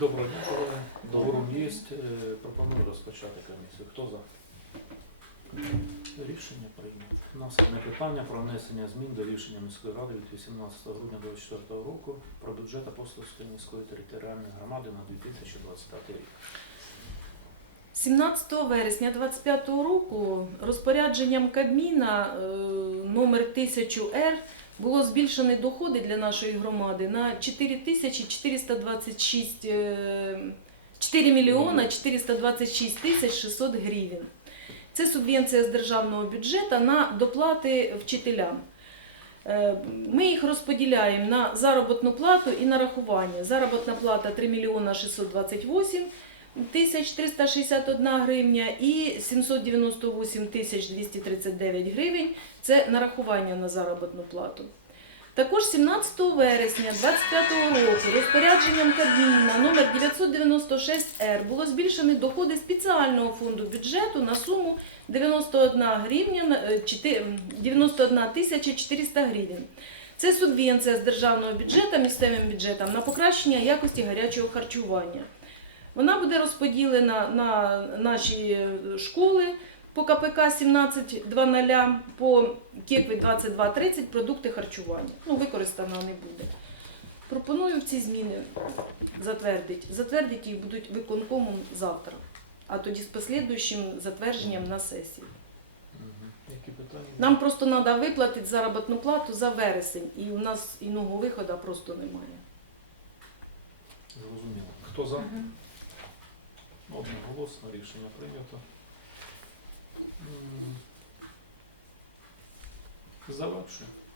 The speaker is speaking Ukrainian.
Доброго дня, колеги. Е, Пропоную розпочати комісію. Хто за? Рішення прийнято. Наступне питання про внесення змін до рішення міської ради від 18 грудня 2024 року про бюджет Апостольської міської територіальної громади на 2025 рік. 17 вересня 2025 року розпорядженням Кабміна е, номер 1000Р було збільшені доходи для нашої громади на 4426 е, 4 мільйона 426 тисяч 600 гривень. Це субвенція з державного бюджету на доплати вчителям. Е, Ми їх розподіляємо на заробітну плату і нарахування. Заробітна плата 3 мільйона 628 тисяч 361 гривня і 798 тисяч 239 гривень – це нарахування на заробітну плату. Також 17 вересня 2025 року розпорядженням Кабміна номер 996-Р було збільшені доходи спеціального фонду бюджету на суму 91 гривня на- е, чти- 91 тисяча 400 гривень. Це субвенція з державного бюджету місцевим бюджетам на покращення якості гарячого харчування. Вона буде розподілена на наші школи по КПК 17.00, по КЕКВІ 22.30 продукти харчування. Ну, використана не буде. Пропоную ці зміни затвердити. Затвердити їх будуть виконкомом завтра, а тоді з послідуючим затвердженням на сесії. Нам просто треба виплатити заробітну плату за вересень, і у нас іного виходу просто немає. Зрозуміло. Хто за? Одноголосно рішення прийнято. Завершуємо.